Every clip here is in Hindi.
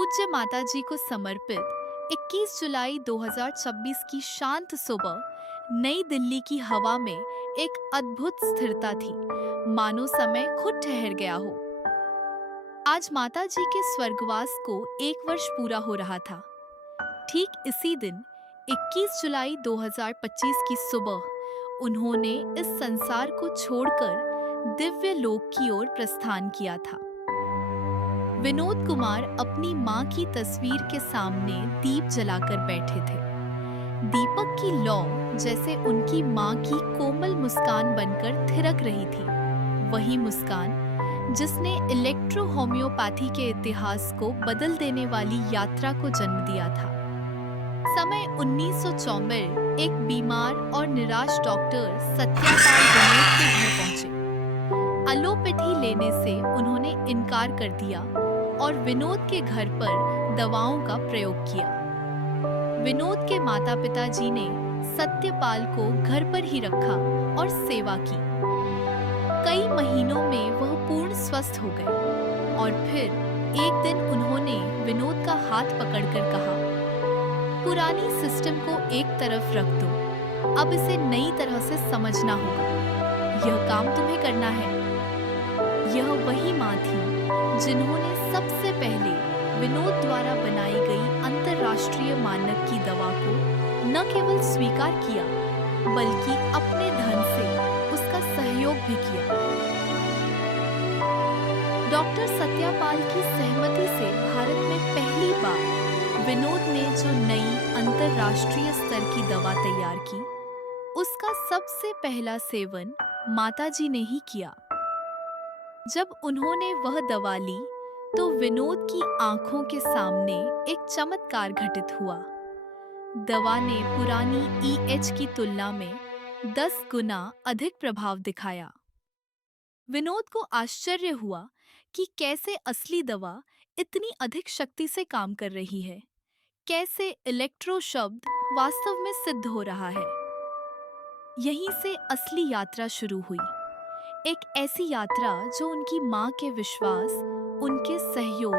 पूज्य माताजी को समर्पित 21 जुलाई 2026 की शांत सुबह नई दिल्ली की हवा में एक अद्भुत स्थिरता थी, मानो समय खुद ठहर गया हो। आज माताजी के स्वर्गवास को 1 वर्ष पूरा हो रहा था। ठीक इसी दिन 21 जुलाई 2025 की सुबह उन्होंने इस संसार को छोड़कर दिव्य लोक की ओर प्रस्थान किया था। विनोद कुमार अपनी मां की तस्वीर के सामने दीप जलाकर बैठे थे। दीपक की लौ जैसे उनकी मां की कोमल मुस्कान बनकर थिरक रही थी। वही मुस्कान जिसने इलेक्ट्रो होम्योपैथी के इतिहास को बदल देने वाली यात्रा को जन्म दिया था। समय 1994। एक बीमार और निराश डॉक्टर सत्यापाल विनोद के घर पहुंचे। एलोपैथी लेने से उन्होंने इनकार कर दिया और विनोद के घर पर दवाओं का प्रयोग किया। विनोद के माता-पिता जी ने सत्यपाल को घर पर ही रखा और सेवा की। कई महीनों में वह पूर्ण स्वस्थ हो गए और फिर एक दिन उन्होंने विनोद का हाथ पकड़कर कहा, पुरानी सिस्टम को एक तरफ रख दो, अब इसे नई तरह से समझना होगा। यह काम तुम्हें करना है। यह वही माँ थी जिन्होंने सबसे पहले विनोद द्वारा बनाई गई अंतर्राष्ट्रीय मानक की दवा को न केवल स्वीकार किया, बल्कि अपने धन से उसका सहयोग भी किया। डॉक्टर सत्यापाल की सहमति से भारत में पहली बार विनोद ने जो नई अंतर्राष्ट्रीय स्तर की दवा तैयार की, उसका सबसे पहला सेवन माताजी ने ही किया। जब उन्होंने वह दवा ली तो विनोद की आंखों के सामने एक चमत्कार घटित हुआ। दवा ने पुरानी ईएच की तुलना में 10 गुना अधिक प्रभाव दिखाया। विनोद को आश्चर्य हुआ कि कैसे असली दवा इतनी अधिक शक्ति से काम कर रही है, कैसे इलेक्ट्रो शब्द वास्तव में सिद्ध हो रहा है। यहीं से असली यात्रा शुरू हुई, एक ऐसी यात्रा जो उनकी मां के विश्वास, उनके सहयोग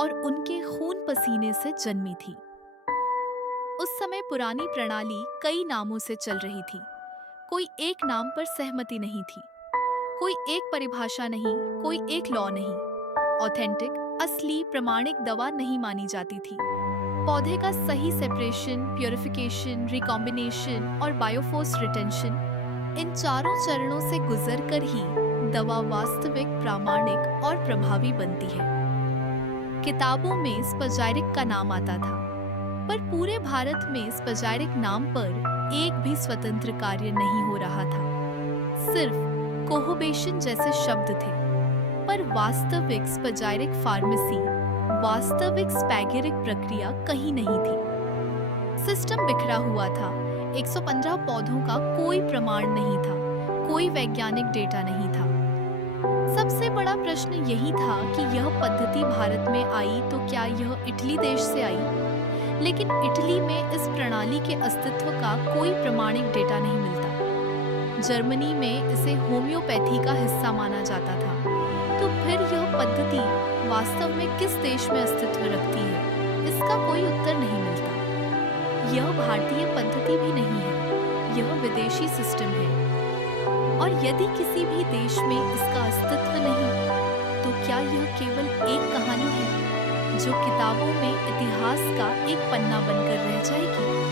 और उनके खून पसीने से जन्मी थी। उस समय पुरानी प्रणाली कई नामों से चल रही थी। कोई एक नाम पर सहमति नहीं थी, कोई एक परिभाषा नहीं, कोई एक लॉ नहीं। ऑथेंटिक, असली, प्रमाणिक दवा नहीं मानी जाती थी। पौधे का सही सेपरेशन, प्यूरिफिकेशन, रिकॉम्बिनेशन और बायोफोर्स रिटेंशन, इन चारों चरणों से गुजरकर ही दवा वास्तविक, प्रामाणिक और प्रभावी बनती है। किताबों में स्पजायरिक का नाम आता था, पर पूरे भारत में स्पजायरिक नाम पर एक भी स्वतंत्र कार्य नहीं हो रहा था। सिर्फ कोहोबेशन जैसे शब्द थे, पर वास्तविक स्पजायरिक फार्मेसी, वास्तविक स्पैगेरिक प्रक्रिया कहीं नहीं थी। सिस्टम बिखरा हुआ था। 115 पौधों का कोई प्रमाण नहीं था, कोई वैज्ञानिक डेटा नहीं था। सबसे बड़ा प्रश्न यही था कि यह पद्धति भारत में आई तो क्या यह इटली देश से आई? लेकिन इटली में इस प्रणाली के अस्तित्व का कोई प्रमाणिक डेटा नहीं मिलता। जर्मनी में इसे होम्योपैथी का हिस्सा माना जाता था। तो फिर यह पद्धति वास्तव में किस देश में अस्तित्व रखती है? इसका कोई उत्तर नहीं मिलता। यह भारतीय पद्धति भी नहीं है, यह विदेशी सिस्टम है। और यदि किसी भी देश में इसका अस्तित्व नहीं, तो क्या यह केवल एक कहानी है जो किताबों में इतिहास का एक पन्ना बनकर रह जाएगी?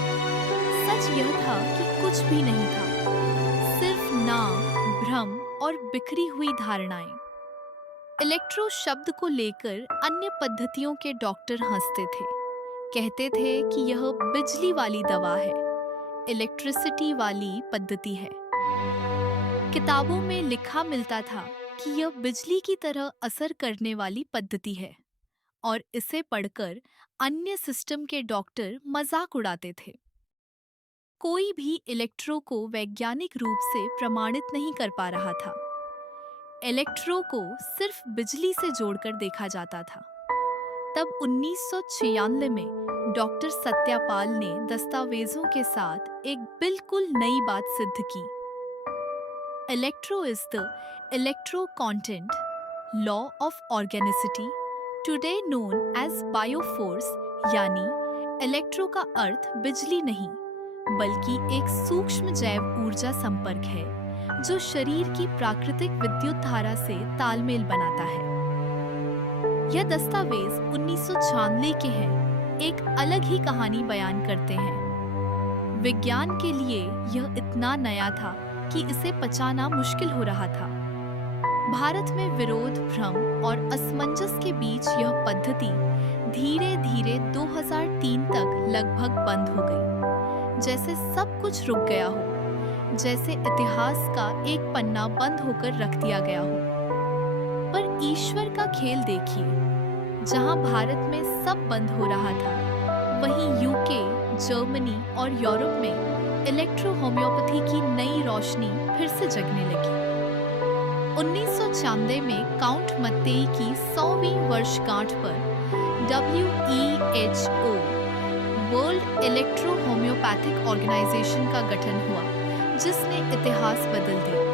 सच यह था कि कुछ भी नहीं था, सिर्फ नाम, भ्रम और बिखरी हुई धारणाएं। इलेक्ट्रो शब्द को लेकर अन्य पद्धतियों के डॉक्टर हंसते थे, कहते थे कि यह बिजली वाली दवा है, इलेक्ट्रिसिटी वाली पद्धति है। किताबों में लिखा मिलता था कि यह बिजली की तरह असर करने वाली पद्धति है, और इसे पढ़कर अन्य सिस्टम के डॉक्टर मजाक उड़ाते थे। कोई भी इलेक्ट्रो को वैज्ञानिक रूप से प्रमाणित नहीं कर पा रहा था। इलेक्ट्रो को सिर्फ बिजली से जोड़कर देखा जाता था। तब 1996 में डॉक्टर सत्यापाल ने दस्तावेजों के साथ एक बिल्कुल नई बात सिद्ध की। Electro is the electro content, law of organicity, today known as bioforce, यानी इलेक्ट्रो का अर्थ बिजली नहीं बल्कि एक सूक्ष्म जैव ऊर्जा संपर्क है जो शरीर की प्राकृतिक विद्युत धारा से तालमेल बनाता है। यह दस्तावेज 1996 के हैं, एक अलग ही कहानी बयान करते हैं। विज्ञान के लिए यह इतना नया था कि इसे पचाना मुश्किल हो रहा था। भारत में विरोध, भ्रम और असमंजस के बीच यह पद्धति धीरे धीरे 2003 तक लगभग बंद हो गई, जैसे सब कुछ रुक गया हो, जैसे इतिहास का एक पन्ना बंद होकर रख दिया गया हो। पर ईश्वर का खेल देखिए, जहां भारत में सब बंद हो रहा था, वहीं यूके, जर्मनी और यूरोप में इलेक्ट्रो होम्योपैथी की नई रोशनी फिर से जगने लगी। 1996 में काउंट मत्तेई की 100वीं वर्षगांठ पर WHO world electro homeopathic organisation का गठन हुआ, जिसने इतिहास बदल दिया।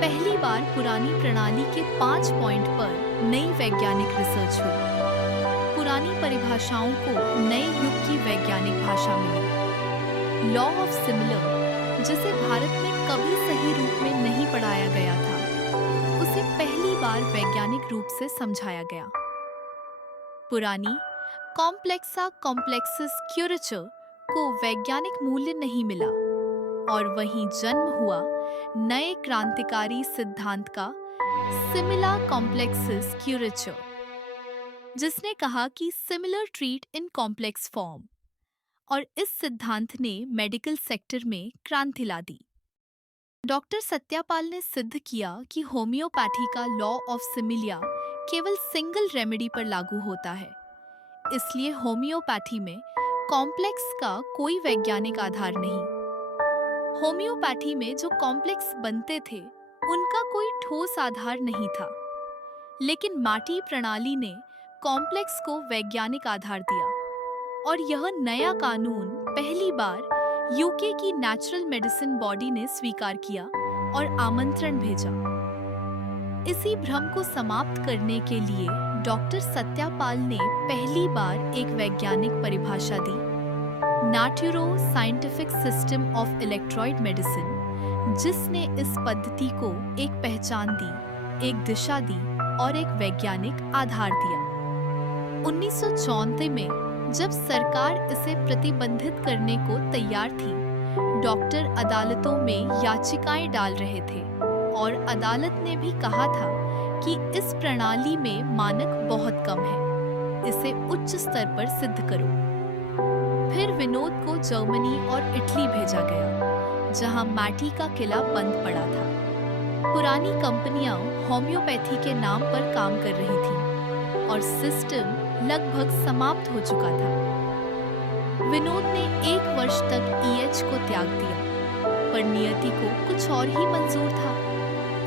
पहली बार पुरानी प्रणाली के 5 पॉइंट पर नई वैज्ञानिक रिसर्च हुई। पुरानी परिभाषाओं को नए युग की वैज्ञानिक भाषा मिली। लॉ ऑफ सिमिलर, जिसे भारत में कभी सही रूप में नहीं पढ़ाया गया था, उसे पहली बार वैज्ञानिक रूप से समझाया गया। पुरानी कॉम्प्लेक्सा कॉम्प्लेक्सिस क्यूरेचर को वैज्ञानिक मूल्य नहीं मिला और वहीं जन्म हुआ नए क्रांतिकारी सिद्धांत का, सिमिला कॉम्प्लेक्सिस क्यूरेचर, जिसने कहा कि similar treat in complex form, और इस सिद्धांत ने मेडिकल सेक्टर में क्रांति ला दी। डॉक्टर सत्यापाल ने सिद्ध किया कि होम्योपैथी का लॉ ऑफ सिमिलिया केवल सिंगल रेमेडी पर लागू होता है, इसलिए होम्योपैथी में कॉम्प्लेक्स का कोई वैज्ञानिक आधार नहीं। होम्योपैथी में जो कॉम्प्लेक्स बनते थे, उनका कोई ठोस आधार नहीं था, लेकिन माटी प्रणाली ने कॉम्प्लेक्स को वैज्ञानिक आधार दिया, और यह नया कानून पहली बार यूके की नेचुरल मेडिसिन बॉडी ने स्वीकार किया और आमंत्रण भेजा। इसी भ्रम को समाप्त करने के लिए डॉक्टर सत्यापाल ने पहली बार एक वैज्ञानिक परिभाषा दी, नाट्यूरो साइंटिफिक सिस्टम ऑफ इलेक्ट्रॉइड मेडिसिन, जिसने इस पद्धति को एक पहचान दी, एक दिशा दी और एक वैज्ञानिक आधार दिया। 1934 में जब सरकार इसे प्रतिबंधित करने को तैयार थी, डॉक्टर अदालतों में याचिकाएं डाल रहे थे और अदालत ने भी कहा था कि इस प्रणाली में मानक बहुत कम है, इसे उच्च स्तर पर सिद्ध करो। फिर विनोद को जर्मनी और इटली भेजा गया, जहां माटी का किला बंद पड़ा था। पुरानी कंपनियां होम्योपैथी के नाम पर काम कर रही थीं और सिस्टम लगभग समाप्त हो चुका था। विनोद ने 1 वर्ष तक ईएच को त्याग दिया, पर नियति को कुछ और ही मंजूर था।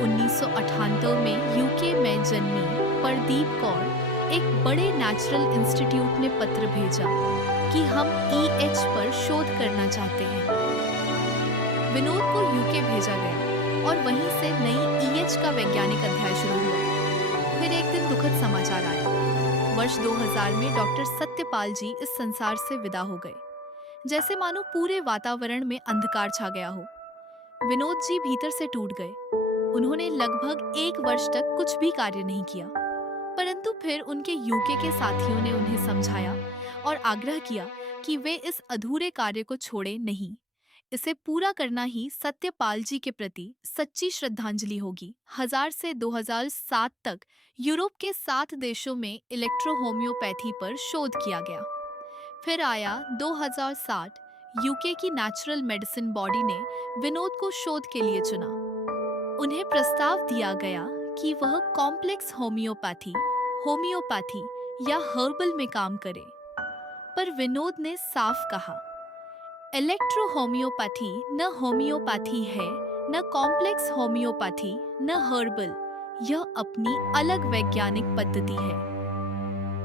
1998 में यूके में जन्मी प्रदीप कौर एक बड़े नेचुरल इंस्टीट्यूट ने पत्र भेजा कि हम ईएच पर शोध करना चाहते हैं। विनोद को यूके भेजा गया और वहीं से नई ईएच का वैज्ञानिक अध्याय शुरू हुआ। फिर एक दिन दुखद समाचार आया। वर्ष 2000 में डॉक्टर सत्यपाल जी इस संसार से विदा हो गए, जैसे मानो पूरे वातावरण में अंधकार छा गया हो। विनोद जी भीतर से टूट गए। उन्होंने लगभग 1 वर्ष तक कुछ भी कार्य नहीं किया, परंतु फिर उनके यूके के साथियों ने उन्हें समझाया और आग्रह किया कि वे इस अधूरे कार्य को छोड़े नहीं। इसे पूरा करना ही सत्यपाल जी के प्रति सच्ची श्रद्धांजलि होगी। 1000 से 2007 तक यूरोप के 7 देशों में इलेक्ट्रो होम्योपैथी पर शोध किया गया। फिर आया 2007, यूके की नेचुरल मेडिसिन बॉडी ने विनोद को शोध के लिए चुना। उन्हें प्रस्ताव दिया गया कि वह कॉम्प्लेक्स होम्योपैथी या हर्बल में काम करे, पर विनोद ने साफ कहा, इलेक्ट्रो होम्योपैथी न होम्योपैथी है, न कॉम्प्लेक्स होम्योपैथी, न हर्बल, यह अपनी अलग वैज्ञानिक पद्धति है।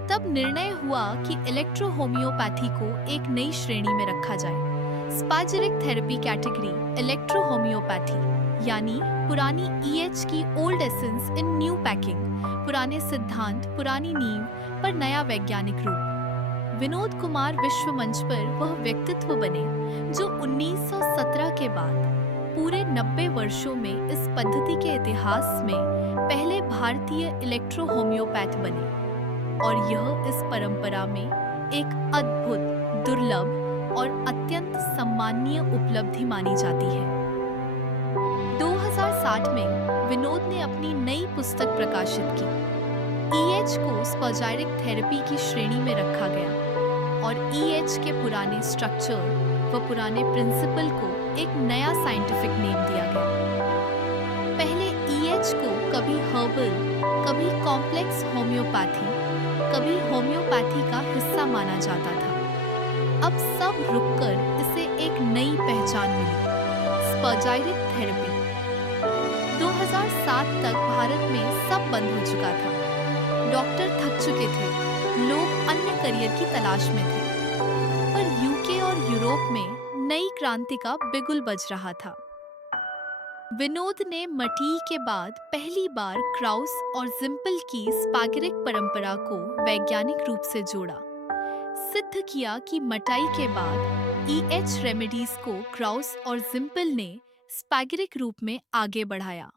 तब निर्णय हुआ कि इलेक्ट्रो होम्योपैथी को एक नई श्रेणी में रखा जाए, स्पाइजेरिक थेरेपी कैटेगरी इलेक्ट्रो होम्योपैथी, यानी पुरानी EH की ओल्ड एसेंस इन न्यू पैकिंग, पुराने सिद्धांत, पुरानी नींव पर नया वैज्ञानिक रूप। विनोद कुमार विश्व मंच पर वह व्यक्तित्व बने जो 1917 के बाद पूरे 90 वर्षों में इस पद्धति के इतिहास में पहले भारतीय इलेक्ट्रो होम्योपैथ बने, और यह इस परंपरा में एक अद्भुत, दुर्लभ और अत्यंत सम्माननीय उपलब्धि मानी जाती है। 2060 में विनोद ने अपनी नई पुस्तक प्रकाशित की। EH को स्पॉजायरिक थेरेपी की श्रेणी में रखा गया और EH के पुराने स्ट्रक्चर व पुराने प्रिंसिपल को एक नया साइंटिफिक नेम दिया गया। पहले EH को कभी हर्बल, कभी कॉम्प्लेक्स होम्योपैथी, कभी होम्योपैथी का हिस्सा माना जाता था। अब सब रुककर इसे एक नई पहचान मिली, स्पॉजायरिक थेरेपी। 2007 तक भारत में सब बंद हो चुका था। डॉक्टर थक चुके थे, लोग अन्य करियर की तलाश में थे, पर UK और यूरोप में नई क्रांति का बिगुल बज रहा था। विनोद ने मटी के बाद पहली बार क्राउस और जिम्पल की स्पैगेरिक परंपरा को वैज्ञानिक रूप से जोड़ा। सिद्ध किया कि मटाई के बाद EH रेमेडीज को क्राउस और जिम्पल ने स्पैगेरिक रूप में आगे बढ़ाया।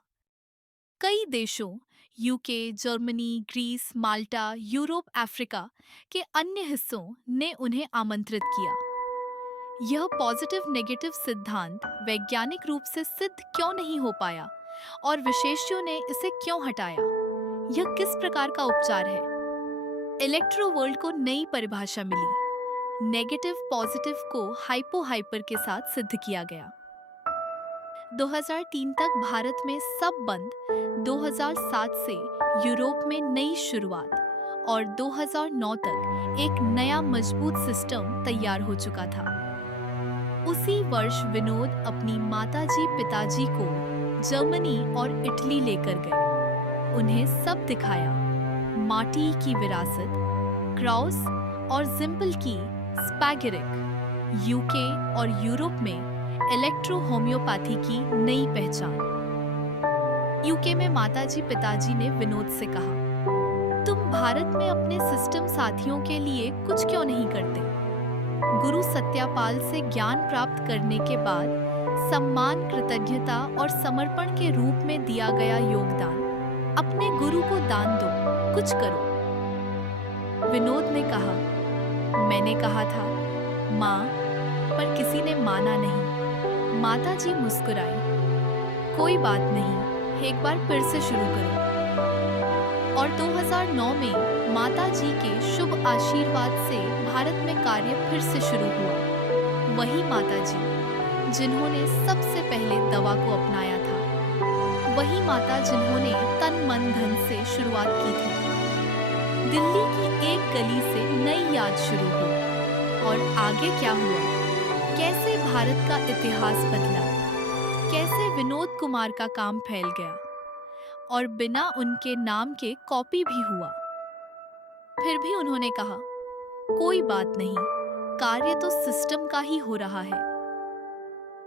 कई देशों UK, जर्मनी, ग्रीस, माल्टा, यूरोप, अफ्रीका के अन्य हिस्सों ने उन्हें आमंत्रित किया। यह पॉजिटिव नेगेटिव सिद्धांत वैज्ञानिक रूप से सिद्ध क्यों नहीं हो पाया और विशेषज्ञों ने इसे क्यों हटाया? यह किस प्रकार का उपचार है? इलेक्ट्रो वर्ल्ड को नई परिभाषा मिली। नेगेटिव पॉजिटिव को हाइपो हाइपर के साथ सिद्ध किया गया। 2003 तक भारत में सब बंद, 2007 से यूरोप में नई शुरुआत और 2009 तक एक नया मजबूत सिस्टम तैयार हो चुका था। उसी वर्ष विनोद अपनी माताजी पिताजी को जर्मनी और इटली लेकर गए। उन्हें सब दिखाया, माटी की विरासत, क्राउस और जिम्पल की स्पैगेरिक, UK और यूरोप में इलेक्ट्रो होम्योपैथी की नई पहचान। UK में माताजी पिताजी ने विनोद से कहा, तुम भारत में अपने सिस्टम साथियों के लिए कुछ क्यों नहीं करते? गुरु सत्यापाल से ज्ञान प्राप्त करने के बाद सम्मान, कृतज्ञता और समर्पण के रूप में दिया गया योगदान, अपने गुरु को दान दो, कुछ करो। विनोद ने कहा, मैंने कहा था माँ, पर किसी ने माना नहीं। माताजी मुस्कुराई, कोई बात नहीं, एक बार फिर से शुरू करो। और 2009 में माताजी के शुभ आशीर्वाद से भारत में कार्य फिर से शुरू हुआ। वही माताजी जिन्होंने सबसे पहले दवा को अपनाया था, वही माता जिन्होंने तन मन धन से शुरुआत की थी। दिल्ली की एक गली से नई याद शुरू हुई और आगे क्या हुआ? कैसे भारत का इतिहास बदला, कैसे विनोद कुमार का काम फैल गया और बिना उनके नाम के कॉपी भी हुआ। फिर भी उन्होंने कहा, कोई बात नहीं, कार्य तो सिस्टम का ही हो रहा है।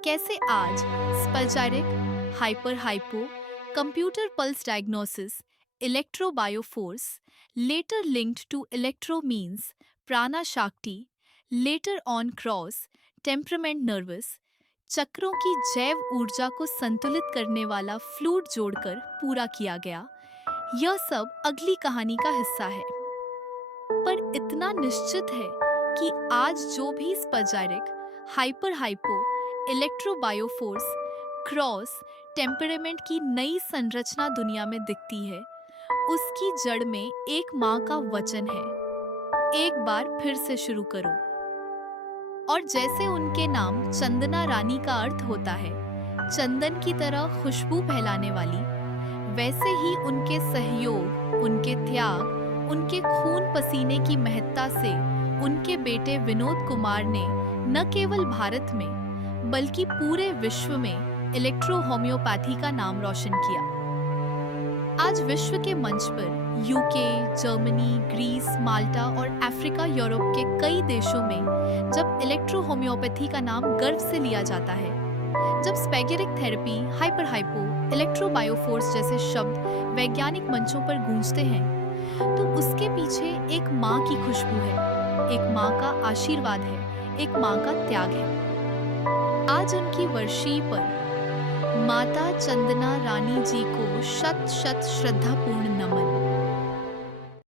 कैसे आज spagyric, hyper hypo, computer pulse diagnosis, electro bioforce, later linked to electromeans, prana shakti, later on cross, temperament nervous, चक्रों की जैव ऊर्जा को संतुलित करने वाला फ्लूइड जोड़कर पूरा किया गया। यह सब अगली कहानी का हिस्सा है, पर इतना निश्चित है कि आज जो भी spagyric, hyper hypo, electro bioforce, cross, temperament की नई संरचना दुनिया में दिखती है, उसकी जड़ में एक माँ का वचन है, एक बार फिर से शुरू करो। और जैसे उनके नाम चंदना रानी का अर्थ होता है चंदन की तरह खुशबू फैलाने वाली, वैसे ही उनके सहयोग, उनके त्याग, उनके खून पसीने की महत्ता से उनके बेटे विनोद कुमार ने न केवल भारत में बल्कि पूरे विश्व में इलेक्ट्रो होम्योपैथी का नाम रोशन किया। आज विश्व के मंच पर UK, जर्मनी, ग्रीस, माल्टा और अफ्रीका, यूरोप के कई देशों में जब इलेक्ट्रो होम्योपैथी का नाम गर्व से लिया जाता है, जब स्पैगेरिक थेरेपी, हाइपर हाइपो, इलेक्ट्रोबायोफोर्स जैसे शब्द वैज्ञानिक मंचों पर गूंजते हैं, तो उसके पीछे एक माँ की खुशबू है, एक माँ का आशीर्वाद है, एक माँ का त्याग है। आज उनकी वर्षी पर माता चंदना रानी जी को शत शत श्रद्धापूर्ण नमन।